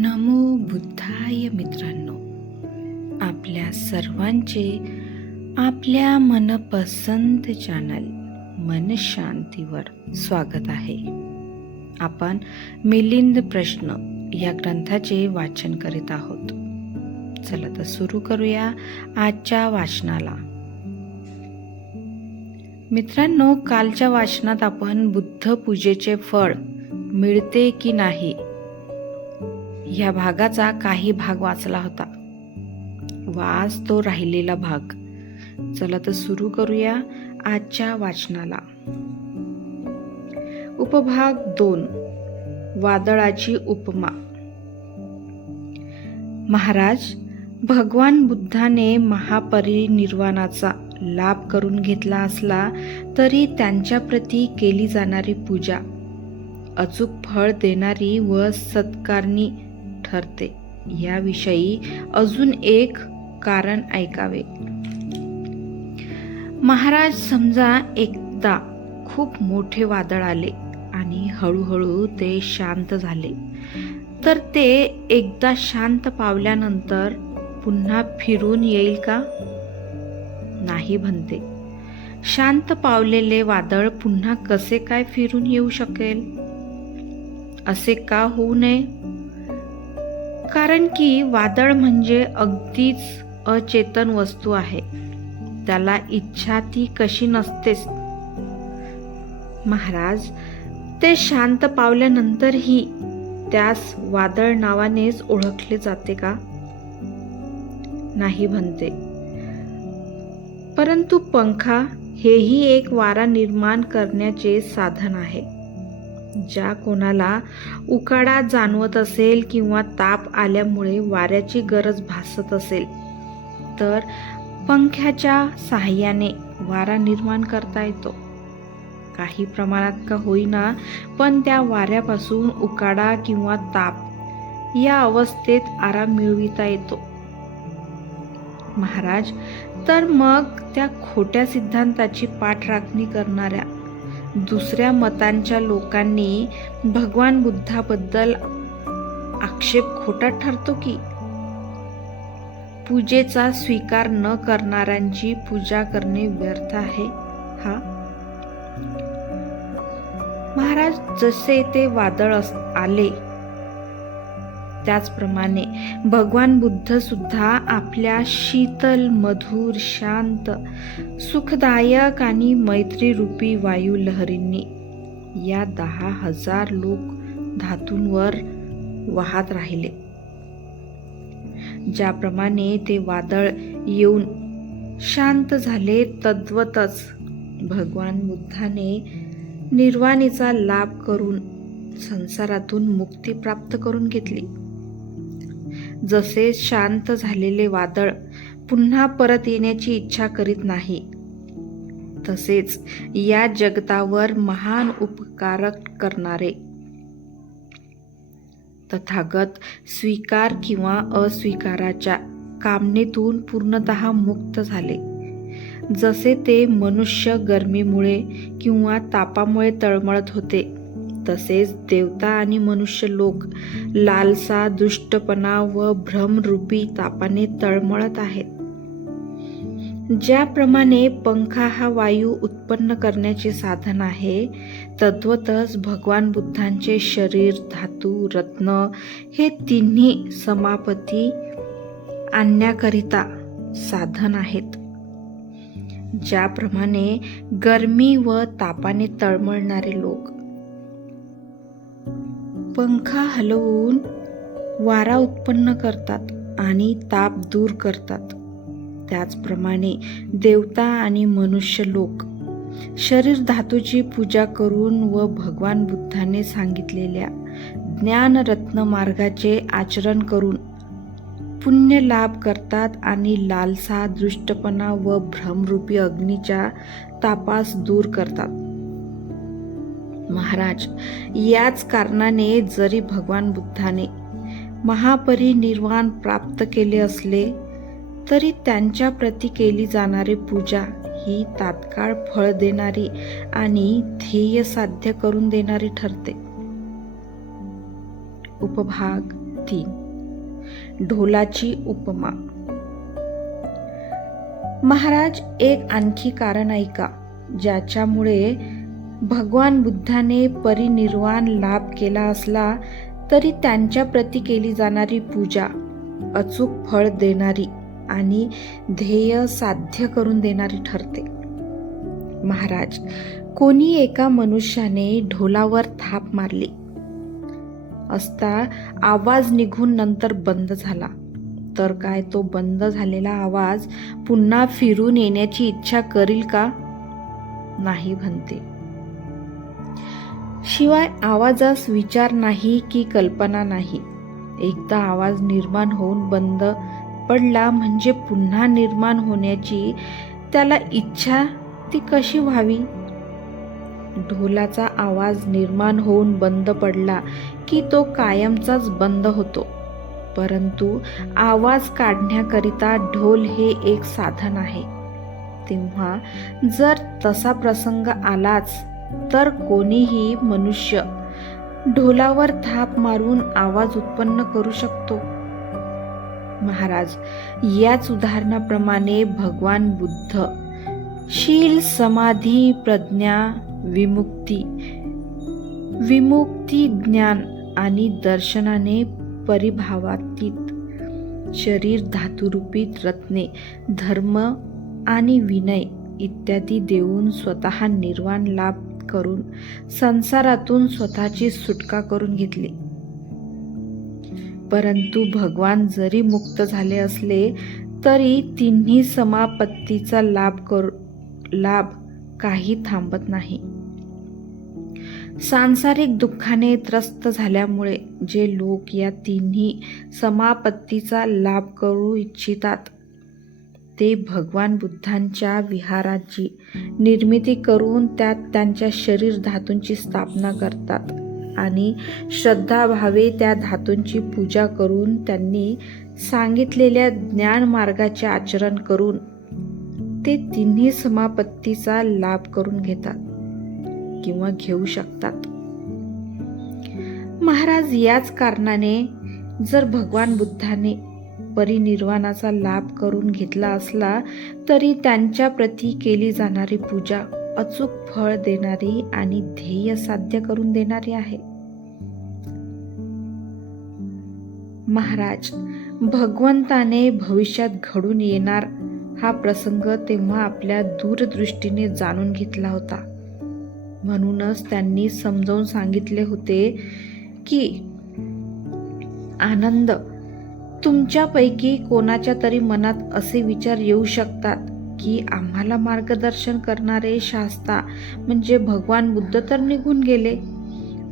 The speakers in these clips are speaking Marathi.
नमो बुद्धाय मित्रांनो, आपल्या सर्वांचे आपल्या मनपसंत चॅनल मन शांतीवर स्वागत आहे. आपण मिलिंद प्रश्न या ग्रंथाचे वाचन करीत आहोत. चला तर सुरू करूया आजच्या वाचनाला. मित्रांनो, कालच्या वाचनात आपण बुद्ध पूजेचे फळ मिळते की नाही या भागाचा काही भाग वाचला होता व आज तो राहिलेला भाग. चला तर सुरू करूया आजच्या वाचनाला. उपभाग 2, वादळाची उपमा. महाराज, भगवान बुद्धाने महापरिनिर्वाणाचा लाभ करून घेतला असला तरी त्यांच्या प्रती केली जाणारी पूजा अचूक फळ देणारी व सत्कारणी ठरते. याविषयी अजून एक कारण ऐकावे. महाराज, समजा एकदा खूप मोठे वादळ आले आणि हळूहळू ते शांत झाले, तर ते एकदा शांत पावल्यानंतर पुन्हा फिरून येईल का? नाही बनते. शांत पावलेले वादळ पुन्हा कसे काय फिरून येऊ शकेल? असे का होऊ नये? कारण की वादळ म्हणजे अगदीच अचेतन वस्तू आहे. त्याला इच्छा ती कशी नसतेच. महाराज, ते शांत पावल्यानंतरही त्यास वादळ नावानेच ओळखले जाते का? नाही बनते. परंतु पंखा हेही एक वारा निर्माण करण्याचे साधन आहे. ज्या कोणाला उकाडा जाणवत असेल किंवा ताप आल्यामुळे वाऱ्याची गरज भासत असेल तर पंख्याच्या साहाय्याने वारा निर्माण करता येतो. काही प्रमाणात का होईना, पण त्या वाऱ्यापासून उकाडा किंवा ताप या अवस्थेत आराम मिळविता येतो. महाराज, तर मग त्या खोट्या सिद्धांताची पाठराखणी करणाऱ्या दुसऱ्या मतांच्या लोकांनी भगवान बुद्धाबद्दल आक्षेप खोटा ठरतो की? पूजेचा स्वीकार न करणाऱ्यांची पूजा करणे व्यर्थ आहे. हा महाराज, जसे ते वादळ आले त्याचप्रमाणे भगवान बुद्ध सुद्धा आपल्या शीतल, मधुर, शांत, सुखदायक आणि मैत्रीरूपी वायू लहरींनी या 10,000 लोक धातूंवर वाहत राहिले. ज्याप्रमाणे ते वादळ येऊन शांत झाले, तद्वतच भगवान बुद्धाने निर्वाणीचा लाभ करून संसारातून मुक्ती प्राप्त करून घेतली. जसे शांत झालेले वादळ पुन्हा परत येण्याची इच्छा करीत नाही, तसेच या जगतावर महान उपकार करणारे तथागत स्वीकार किंवा अस्वीकाराच्या कामनेतून पूर्णतः मुक्त झाले. जसे ते मनुष्य गरमीमुळे किंवा तापामुळे तळमळत होते, तसेच देवता आणि मनुष्य लोक लालसा, दुष्टपणा व भ्रमरूपी तापाने तळमळत आहेत. ज्याप्रमाणे पंखा हा वायू उत्पन्न करण्याचे साधन आहे, तद्वतच भगवान बुद्धांचे शरीर, धातू, रत्न हे तिन्ही समापती आणण्याकरिता साधन आहेत. ज्याप्रमाणे गरमी व तापाने तळमळणारे लोक पंखा हलवून वारा उत्पन्न करतात आणि ताप दूर करतात, त्याचप्रमाणे देवता आणि मनुष्य लोक शरीर धातूची पूजा करून व भगवान बुद्धाने सांगितलेल्या ज्ञानरत्न मार्गाचे आचरण करून पुण्य लाभ करतात आणि लालसा, दृष्टपणा व भ्रमरूपी अग्नीच्या तापास दूर करतात. महाराज, याच कारणाने जरी भगवान बुद्धाने महापरिनिर्वाण प्राप्त केले असले तरी त्यांच्या प्रती केली जाणारी पूजा ही तात्काळ फळ देणारी आणि ध्येय साध्य करून देणारी ठरते. उपभाग 3. ढोलाची उपमा. महाराज, एक आणखी कारण ऐका ज्याच्यामुळे भगवान बुद्धाने परिनिर्वाण लाभ केला असला तरी त्यांच्या प्रती केली जाणारी पूजा अचूक फळ देणारी आणि ध्येय साध्य करून देणारी ठरते. महाराज, कोणी एका मनुष्याने ढोलावर थाप मारली असता आवाज निघून नंतर बंद झाला तर काय तो बंद झालेला आवाज पुन्हा फिरून येण्याची इच्छा करील का? नाही म्हणते. शिवाय आवाजास विचार नाही की कल्पना नाही. एकदा आवाज निर्माण होऊन बंद पडला म्हणजे पुन्हा निर्माण होण्याची त्याला इच्छा ती कशी व्हावी? ढोलाचा आवाज निर्माण होऊन बंद पडला की तो कायमचाच बंद होतो. परंतु आवाज काढण्याकरिता ढोल हे एक साधन आहे. तेव्हा जर तसा प्रसंग आलाच तर कोणीही मनुष्य ढोलावर थाप मारून आवाज उत्पन्न करू शकतो. महाराज, याच उदाहरणाप्रमाणे भगवान बुद्ध शील, समाधी, प्रज्ञा, विमुक्ती, ज्ञान आणि दर्शनाने परिभावातीत शरीर धातुरूपी रत्ने, धर्म आणि विनय इत्यादी देऊन स्वतः निर्वाण लाभ करून संसारातून स्वतःची सुटका करून घेतली. परंतु भगवान जरी मुक्त झाले असले तरी तिन्ही समापत्तीचा लाभ काही थांबत नाही. सांसारिक दुःखाने त्रस्त झाल्यामुळे जे लोक या तिन्ही समापत्तीचा लाभ करू इच्छितात ते भगवान बुद्धांच्या विहाराची निर्मिती करून त्यात त्यांच्या शरीर धातूंची स्थापना करतात आणि श्रद्धाभावे त्या धातूंची पूजा करून त्यांनी सांगितलेल्या ज्ञान मार्गाचे आचरण करून ते तिन्ही समापत्तीचा लाभ करून घेतात किंवा घेऊ शकतात. महाराज, याच कारणाने जर भगवान बुद्धाने परिनिर्वाणाचा लाभ करून घेतला असला तरी त्यांच्या प्रती केली जाणारी पूजा अचूक फळ देणारी आणि ध्येय साध्य करून देणारी आहे. महाराज, भगवंताने भविष्यात घडून येणार हा प्रसंग तेव्हा आपल्या दूरदृष्टीने जाणून घेतला होता. म्हणूनच त्यांनी समजावून सांगितले होते की आनंद, तुमच्यापैकी कोणाच्या तरी मनात असे विचार येऊ शकतात की आम्हाला मार्गदर्शन करणारे शास्ता म्हणजे भगवान बुद्ध तर निघून गेले,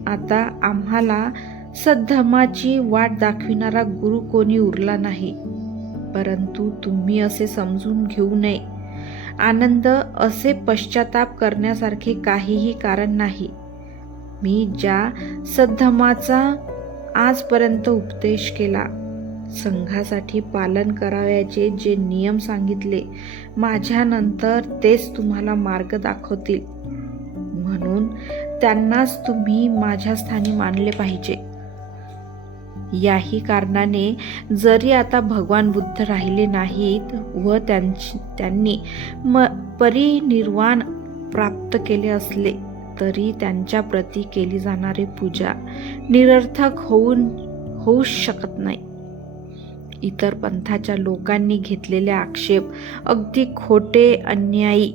आता आम्हाला सद्धर्माची वाट दाखविणारा गुरु कोणी उरला नाही. परंतु तुम्ही असे समजून घेऊ नये. आनंद, असे पश्चाताप करण्यासारखे काहीही कारण नाही. मी ज्या सद्धर्माचा आजपर्यंत उपदेश केला, संघासाठी पालन करावयाचे जे नियम सांगितले, माझ्यानंतर तेच तुम्हाला मार्ग दाखवतील. म्हणून त्यांनाच तुम्ही माझ्या स्थानी मानले पाहिजे. याही कारणाने जरी आता भगवान बुद्ध राहिले नाहीत व त्यांनी परिनिर्वाण प्राप्त केले असले तरी त्यांच्या प्रती केली जाणारी पूजा निरर्थक होऊ शकत नाही. इतर पंथाच्या लोकांनी घेतलेले आक्षेप अगदी खोटे, अन्यायी,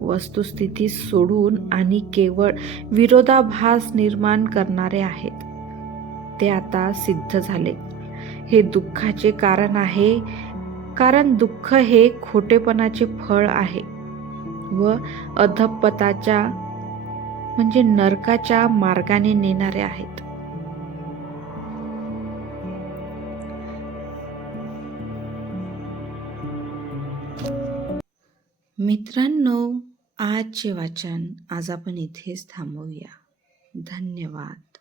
वस्तुस्थिती सोडून आणि केवळ विरोधाभास निर्माण करणारे आहेत. ते आता सिद्ध झाले. हे दुःखाचे कारण आहे, कारण दुःख हे खोटेपणाचे फळ आहे व अधःपतनाच्या म्हणजे नरकाच्या मार्गाने नेणारे आहेत. मित्रांनो, आजचे वाचन आज आपण इथेच थांबवूया. धन्यवाद.